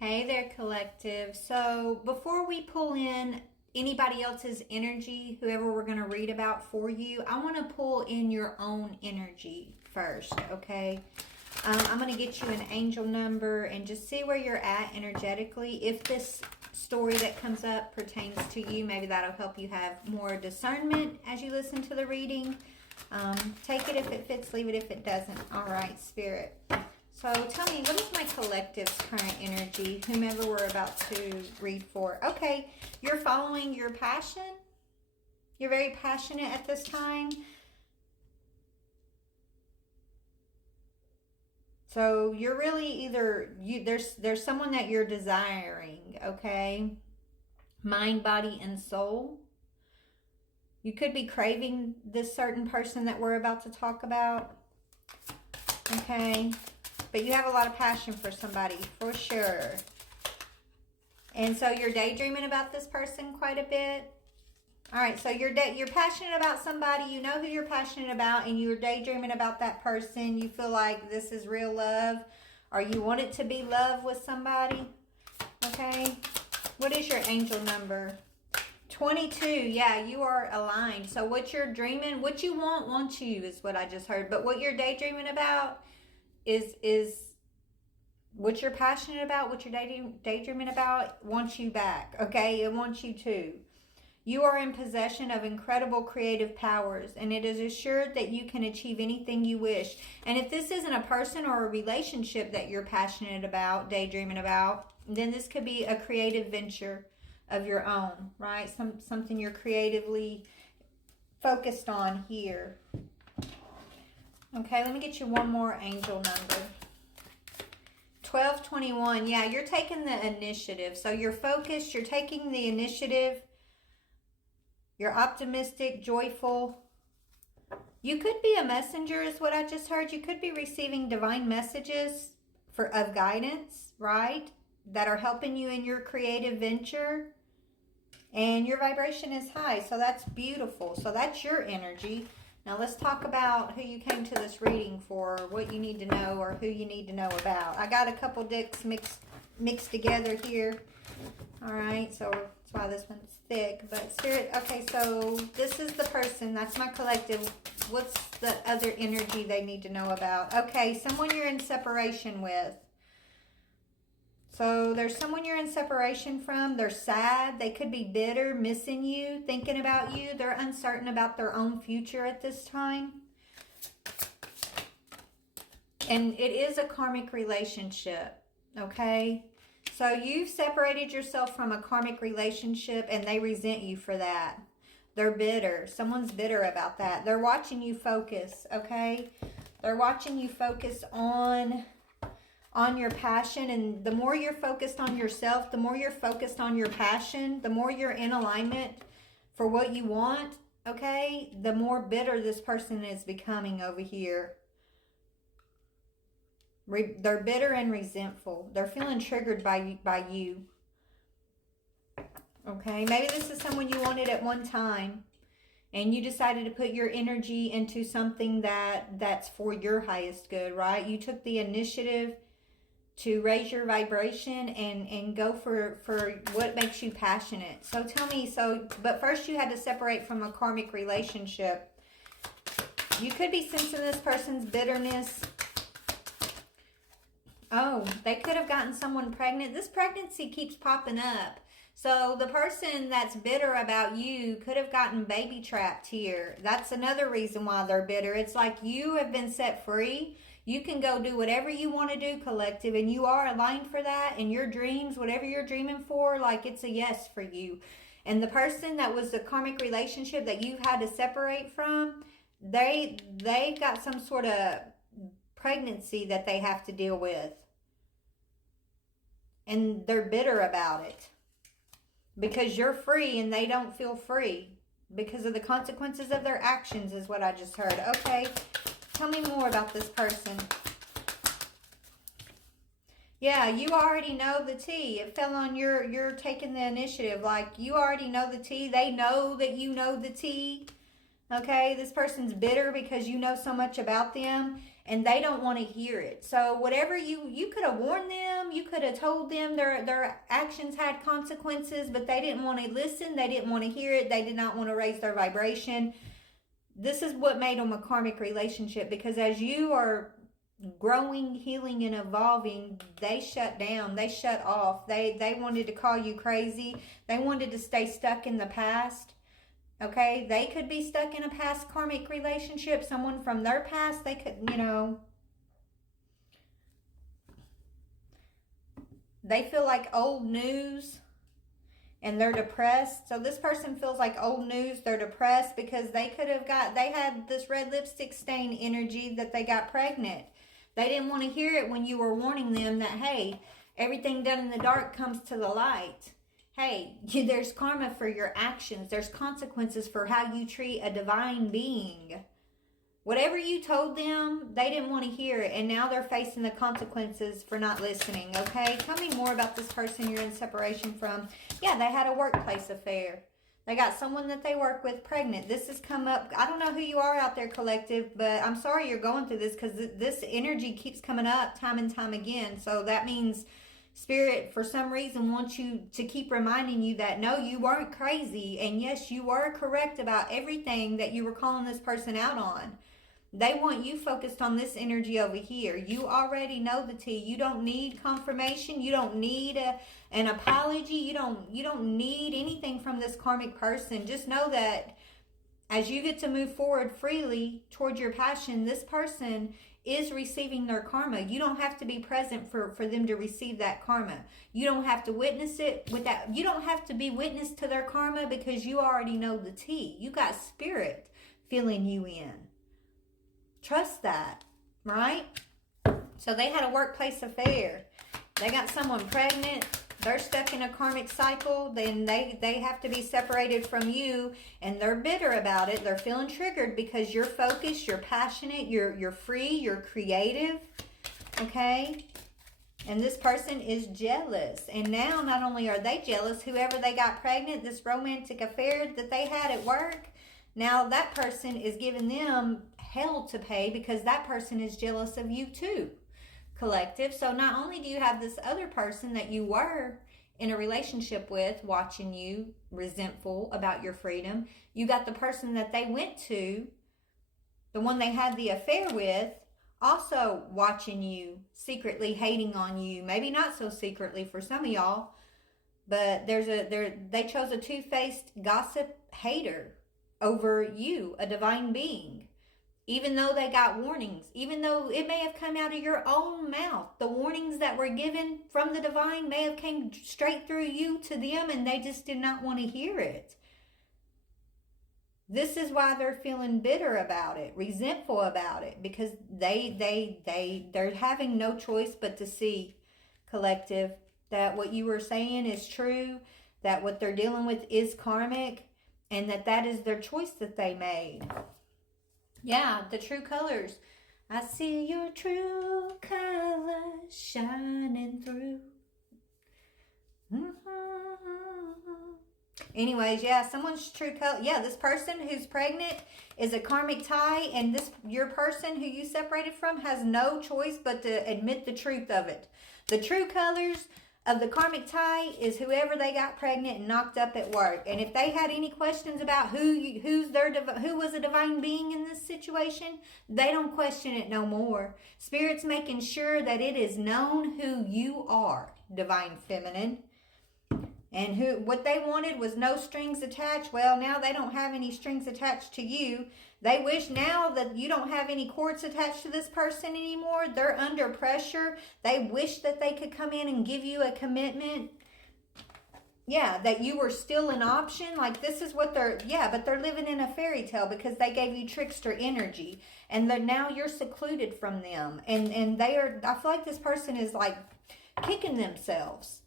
Hey there, collective. So before we pull in anybody else's energy, whoever we're going to read about for you, I want to pull in your own energy first, okay? I'm going to get you an angel number and just see where you're at energetically. If this story that comes up pertains to you, maybe that'll help you have more discernment as you listen to the reading. Take it if it fits, leave it if it doesn't. All right, Spirit. So tell me, what is my collective's current energy, whomever we're about to read for? Okay, you're following your passion. You're very passionate at this time. So you're really either, there's someone that you're desiring, okay? Mind, body, and soul. You could be craving this certain person that we're about to talk about, okay? But you have a lot of passion for somebody, for sure. And so you're daydreaming about this person quite a bit. All right, so you're passionate about somebody. You know who you're passionate about, and you're daydreaming about that person. You feel like this is real love, or you want it to be love with somebody. Okay? What is your angel number? 22. Yeah, you are aligned. So what you're dreaming, what you want you, is what I just heard. But what you're daydreaming about is what you're passionate about, what you're daydreaming about, wants you back, okay? It wants you too. You are in possession of incredible creative powers, and it is assured that you can achieve anything you wish. And if this isn't a person or a relationship that you're passionate about, daydreaming about, then this could be a creative venture of your own, right? Something you're creatively focused on here. Okay, let me get you one more angel number. 1221. Yeah, you're taking the initiative. So you're focused, you're taking the initiative. You're optimistic, joyful. You could be a messenger is what I just heard. You could be receiving divine messages of guidance, right? That are helping you in your creative venture. And your vibration is high, so that's beautiful. So that's your energy. Now let's talk about who you came to this reading for, what you need to know, or who you need to know about. I got a couple decks mixed together here. All right, so that's why this one's thick. But Spirit, okay, so this is the person. That's my collective. What's the other energy they need to know about? Okay, someone you're in separation with. So there's someone you're in separation from. They're sad. They could be bitter, missing you, thinking about you. They're uncertain about their own future at this time. And it is a karmic relationship, okay? So you've separated yourself from a karmic relationship and they resent you for that. They're bitter. Someone's bitter about that. They're watching you focus, okay? They're watching you focus on your passion, and the more you're focused on yourself, the more you're focused on your passion, the more you're in alignment for what you want, okay, the more bitter this person is becoming over here. They're bitter and resentful. They're feeling triggered by you. Okay, maybe this is someone you wanted at one time, and you decided to put your energy into something that's for your highest good, right? You took the initiative to raise your vibration and go for what makes you passionate. So tell me, but first you had to separate from a karmic relationship. You could be sensing this person's bitterness. Oh, they could have gotten someone pregnant. This pregnancy keeps popping up. So the person that's bitter about you could have gotten baby trapped here. That's another reason why they're bitter. It's like you have been set free. You can go do whatever you want to do, collective, and you are aligned for that. And your dreams, whatever you're dreaming for, like it's a yes for you. And the person that was the karmic relationship that you've had to separate from, they've got some sort of pregnancy that they have to deal with. And they're bitter about it. Because you're free and they don't feel free. Because of the consequences of their actions is what I just heard. Okay. Tell me more about this person. Yeah, you already know the tea. It fell on you're taking the initiative. Like, you already know the tea. They know that you know the tea. Okay, this person's bitter because you know so much about them. and they don't want to hear it. So whatever you could have warned them, you could have told them their actions had consequences, but they didn't want to listen. They didn't want to hear it. They did not want to raise their vibration. This is what made them a karmic relationship, because as you are growing, healing, and evolving, they shut down. They shut off. They wanted to call you crazy. They wanted to stay stuck in the past. Okay, they could be stuck in a past karmic relationship. Someone from their past, they could, they feel like old news and they're depressed. So this person feels like old news. They're depressed because they had this red lipstick stain energy that they got pregnant. They didn't want to hear it when you were warning them that, hey, everything done in the dark comes to the light. Hey, there's karma for your actions. There's consequences for how you treat a divine being. Whatever you told them, they didn't want to hear it. And now they're facing the consequences for not listening, okay? Tell me more about this person you're in separation from. Yeah, they had a workplace affair. They got someone that they work with pregnant. This has come up. I don't know who you are out there, collective, but I'm sorry you're going through this, because this energy keeps coming up time and time again. So that means Spirit, for some reason, wants you to keep reminding you that, no, you weren't crazy. And yes, you were correct about everything that you were calling this person out on. They want you focused on this energy over here. You already know the tea. You don't need confirmation. You don't need an apology. You don't need anything from this karmic person. Just know that as you get to move forward freely toward your passion, this person is receiving their karma. You don't have to be present for them to receive that karma. You don't have to witness it without. You don't have to be witness to their karma, because you already know the tea. You got Spirit filling you in. Trust that, right? So they had a workplace affair. They got someone pregnant. They're stuck in a karmic cycle. Then they have to be separated from you, and they're bitter about it. They're feeling triggered because you're focused, you're passionate, you're free, you're creative, okay? And this person is jealous. And now not only are they jealous, whoever they got pregnant, this romantic affair that they had at work, now that person is giving them hell to pay, because that person is jealous of you too, collective. So not only do you have this other person that you were in a relationship with watching you resentful about your freedom, you got the person that they went to, the one they had the affair with, also watching you, secretly hating on you. Maybe not so secretly for some of y'all, but they chose a two-faced gossip hater over you, a divine being. Even though they got warnings, even though it may have come out of your own mouth, the warnings that were given from the divine may have came straight through you to them, and they just did not want to hear it. This is why they're feeling bitter about it, resentful about it, because they're having no choice but to see, collective, that what you were saying is true, that what they're dealing with is karmic, and that is their choice that they made. Yeah, the true colors. I see your true colors shining through. Anyways, yeah, someone's true color. Yeah, this person who's pregnant is a karmic tie, and your person who you separated from has no choice but to admit the truth of it. The true colors of the karmic tie is whoever they got pregnant and knocked up at work. And if they had any questions about who was a divine being in this situation, they don't question it no more. Spirit's making sure that it is known who you are, divine feminine. And what they wanted was no strings attached. Well, now they don't have any strings attached to you. They wish now that you don't have any cords attached to this person anymore. They're under pressure. They wish that they could come in and give you a commitment. Yeah, that you were still an option. Like, this is what but they're living in a fairy tale because they gave you trickster energy. And now you're secluded from them. And I feel like this person is like kicking themselves.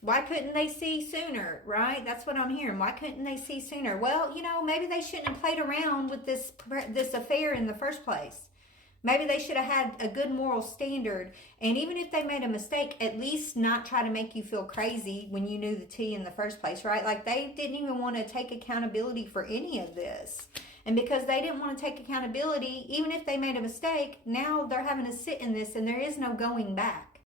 Why couldn't they see sooner, right? That's what I'm hearing. Why couldn't they see sooner? Well, maybe they shouldn't have played around with this affair in the first place. Maybe they should have had a good moral standard. And even if they made a mistake, at least not try to make you feel crazy when you knew the tea in the first place, right? Like, they didn't even want to take accountability for any of this. And because they didn't want to take accountability, even if they made a mistake, now they're having to sit in this and there is no going back.